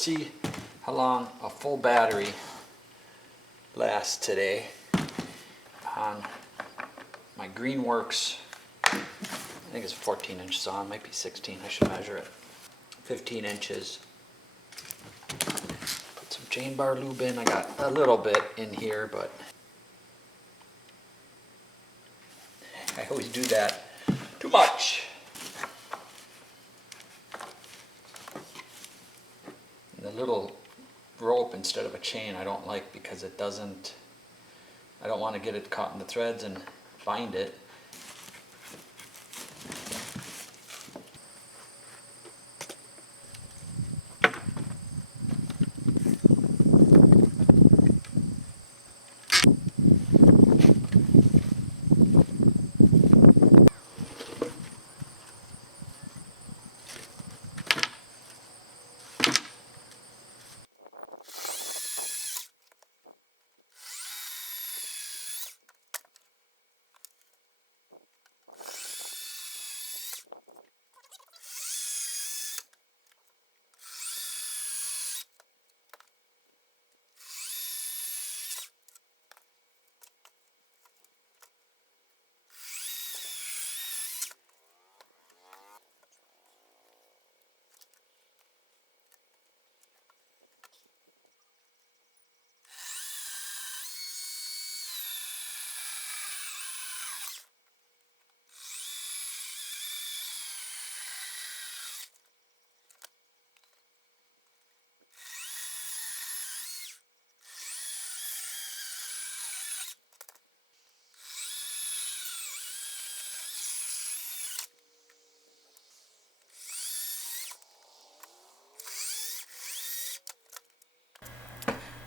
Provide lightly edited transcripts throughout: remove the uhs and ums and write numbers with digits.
see how long a full battery lasts today on my GreenWorks. I think it's 14 inches on, might be 16, I should measure it. 15 inches. Put some chain bar lube in. I got a little bit in here, but I always do that too much. And the little rope instead of a chain I don't like because it doesn't, I don't want to get it caught in the threads and bind it.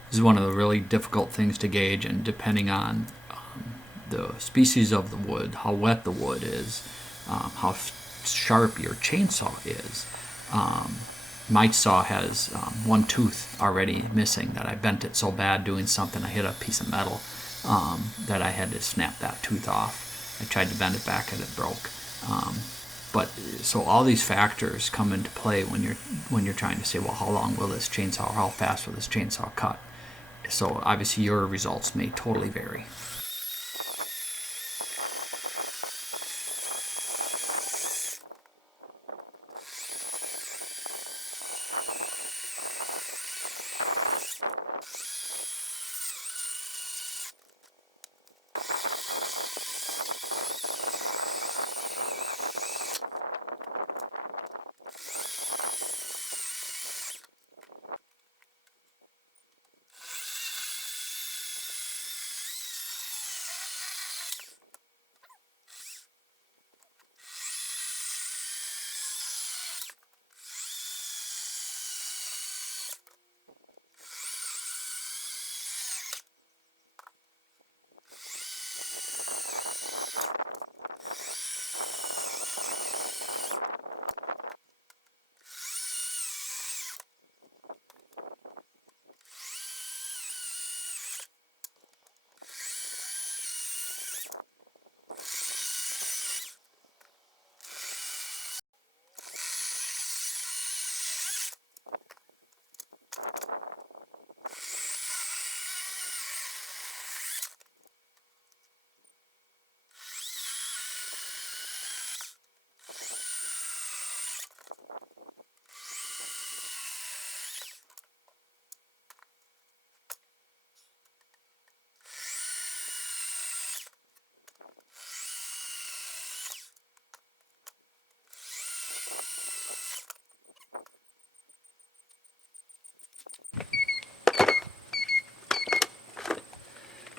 This is one of the really difficult things to gauge, and depending on the species of the wood, how wet the wood is, how sharp your chainsaw is. My saw has one tooth already missing that I bent it so bad doing something. I hit a piece of metal that I had to snap that tooth off. I tried to bend it back and it broke. But so all these factors come into play when you're trying to say, well, how long will this chainsaw, or how fast will this chainsaw cut? So obviously your results may totally vary.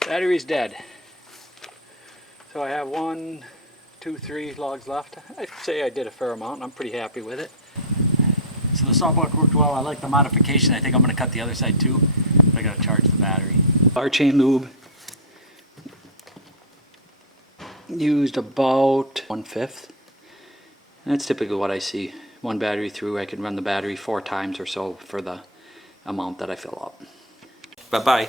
Battery's dead. So I have 1, 2, 3 logs left. I'd say I did a fair amount and I'm pretty happy with it. So the sawbuck worked well. I like the modification. I think I'm going to cut the other side too. But I got to charge the battery. Our chain lube used about 1/5. And that's typically what I see. One battery through, I can run the battery 4 times or so for the amount that I fill up. Bye-bye.